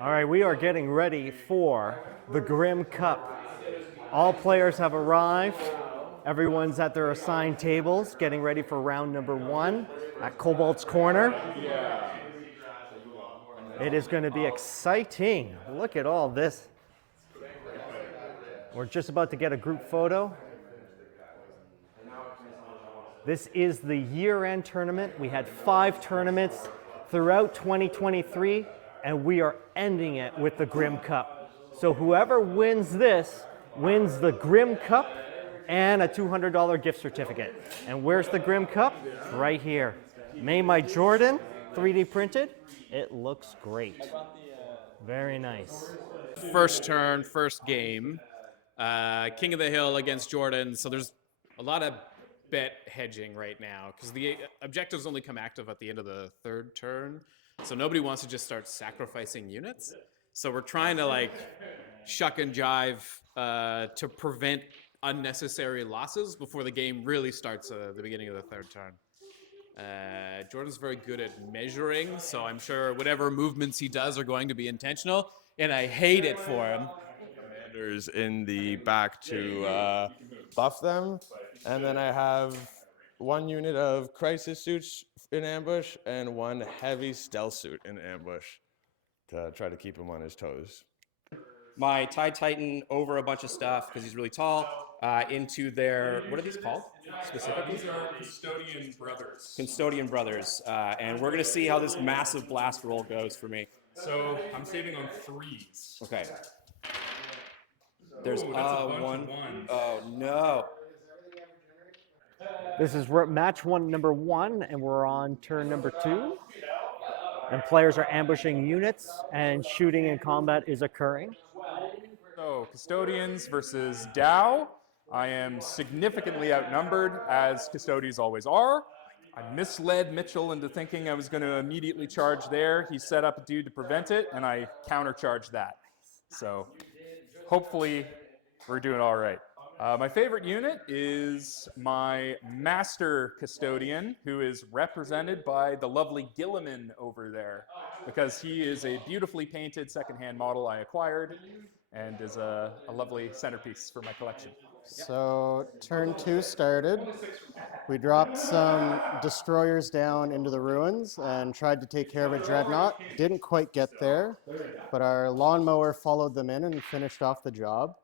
All right, we are getting ready for the Grimcup. All players have arrived. Everyone's at their assigned tables, getting ready for round number 1 at Cobalt's Corner. It is going to be exciting. Look at all this. We're just about to get a group photo. This is the year-end tournament. We had 5 tournaments throughout 2023, and we are ending it with the Grim Cup. So whoever wins this wins the Grim Cup and a $200 gift certificate. And where's the Grim Cup? Right here. Made by Jordan, 3D printed. It looks great. Very nice. First turn, first game. King of the Hill against Jordan. So there's a lot of bet hedging right now because the objectives only come active at the end of the third turn. So nobody wants to just start sacrificing units. So we're trying to like shuck and jive to prevent unnecessary losses before the game really starts at the beginning of the third turn. Jordan's very good at measuring, so I'm sure whatever movements he does are going to be intentional, and I hate it for him. Commanders in the back to buff them, and then I have 1 unit of crisis suits in ambush and 1 heavy stealth suit in ambush to try to keep him on his toes. My TIE Titan over a bunch of stuff because he's really tall into their, what are these called specifically? These are Custodian Brothers. Custodian Brothers. And we're going to see how this massive blast roll goes for me. So I'm saving on 3s. Okay. There's Ooh, that's a bunch one. of ones. Oh, no. This is match number 1, and we're on turn number 2. And players are ambushing units, and shooting in combat is occurring. So Custodians versus Dow. I am significantly outnumbered, as Custodians always are. I misled Mitchell into thinking I was going to immediately charge there. He set up a dude to prevent it, and I countercharged that. So hopefully we're doing all right. My favorite unit is my Master Custodian, who is represented by the lovely Gilliman over there, because he is a beautifully painted secondhand model I acquired and is a lovely centerpiece for my collection. So turn 2 started. We dropped some destroyers down into the ruins and tried to take care of a dreadnought. Didn't quite get there, but our lawnmower followed them in and finished off the job.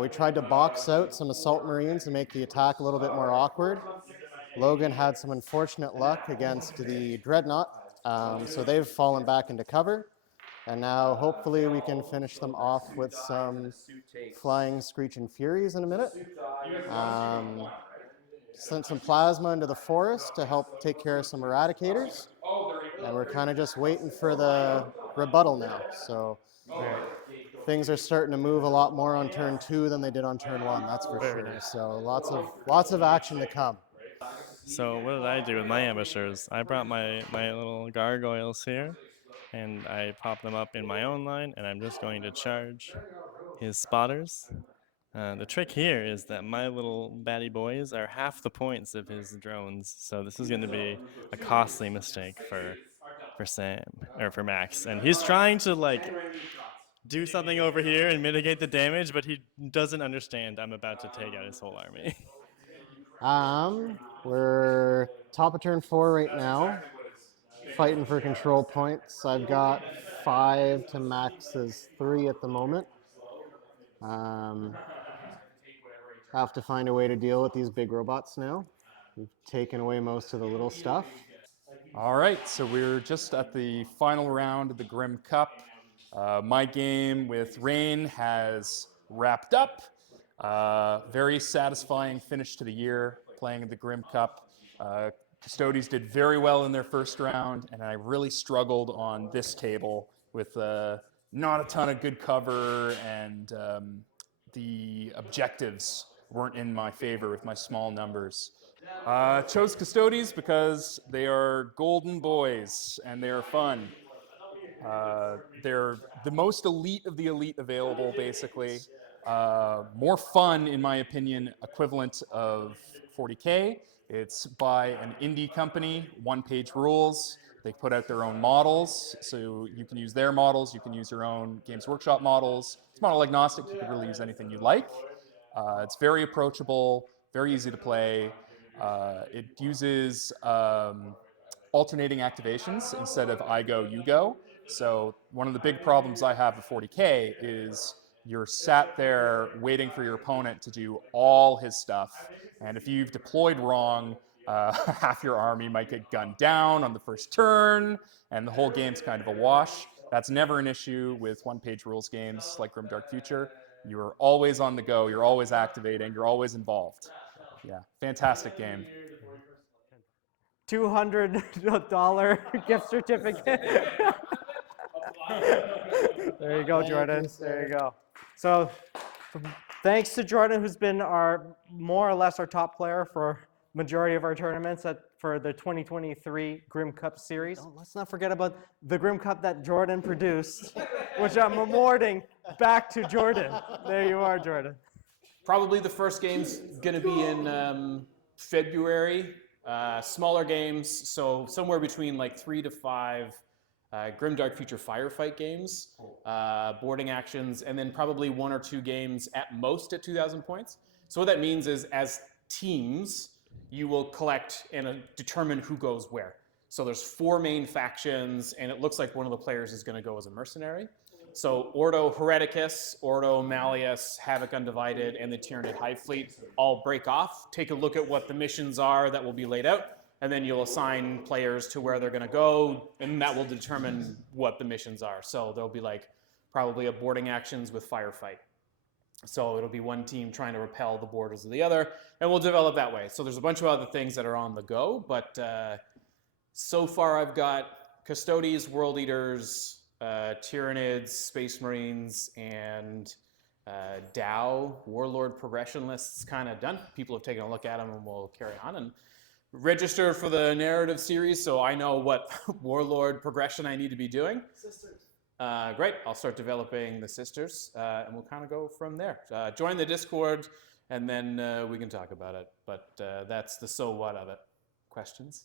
We tried to box out some assault marines and make the attack a little bit more awkward. Logan had some unfortunate luck against the dreadnought, so they've fallen back into cover. And now hopefully we can finish them off with some flying Screeching Furies in a minute. Sent some plasma into the forest to help take care of some eradicators. And we're kind of just waiting for the rebuttal now. So things are starting to move a lot more on turn 2 than they did on turn 1, that's for sure. So lots of action to come. So what did I do with my ambushers? I brought my little gargoyles here, and I pop them up in my own line, and I'm just going to charge his spotters. The trick here is that my little batty boys are half the points of his drones, so this is going to be a costly mistake for Sam, or for Max. And he's trying to, like, do something over here and mitigate the damage, but he doesn't understand I'm about to take out his whole army. We're top of turn 4 right now, fighting for control points. I've got 5 to Max's 3 at the moment. Have to find a way to deal with these big robots now. We've taken away most of the little stuff. All right, so we're just at the final round of the Grim Cup. My game with Rain has wrapped up. Very satisfying finish to the year playing the Grim Cup. Custodians did very well in their first round, and I really struggled on this table with not a ton of good cover, and the objectives weren't in my favor with my small numbers. Chose Custodians because they are golden boys and they are fun. They're the most elite of the elite available, basically. More fun, in my opinion, equivalent of 40K. It's by an indie company, one-page rules. They put out their own models, so you can use their models, you can use your own Games Workshop models. It's model agnostic, you can really use anything you like. It's very approachable, very easy to play. It uses alternating activations instead of I go, you go. So one of the big problems I have with 40K is you're sat there waiting for your opponent to do all his stuff. And if you've deployed wrong, half your army might get gunned down on the first turn, and the whole game's kind of a wash. That's never an issue with one-page rules games like Grimdark Future. You're always on the go, you're always activating, you're always involved. Yeah, fantastic game. $200 gift certificate. There you go, Thank Jordan. you, There you sir. go. So thanks to Jordan, who's been our more or less our top player for majority of our tournaments for the 2023 Grimcup series. Let's not forget about the Grimcup that Jordan produced, which I'm awarding back to Jordan. There you are, Jordan. Probably the first game's going to be in February. Smaller games, so somewhere between like 3 to 5 Grimdark Future Firefight games, boarding actions, and then probably 1 or 2 games at most at 2,000 points. So what that means is as teams, you will collect and determine who goes where. So there's 4 main factions, and it looks like one of the players is going to go as a mercenary. So Ordo Hereticus, Ordo Malleus, Havoc Undivided, and the Tyranid Hive Fleet all break off, take a look at what the missions are that will be laid out, and then you'll assign players to where they're going to go, and that will determine what the missions are. So there'll be like probably a boarding actions with firefight. So it'll be one team trying to repel the borders of the other, and we'll develop that way. So there's a bunch of other things that are on the go, but so far I've got Custodes, World Eaters, Tyranids, Space Marines, and Dow, Warlord progression lists kind of done. People have taken a look at them, and we'll carry on and register for the narrative series, so I know what Warlord progression I need to be doing. Sisters. Great, I'll start developing the sisters, and we'll kind of go from there. Join the Discord, and then we can talk about it. But that's the so what of it. Questions?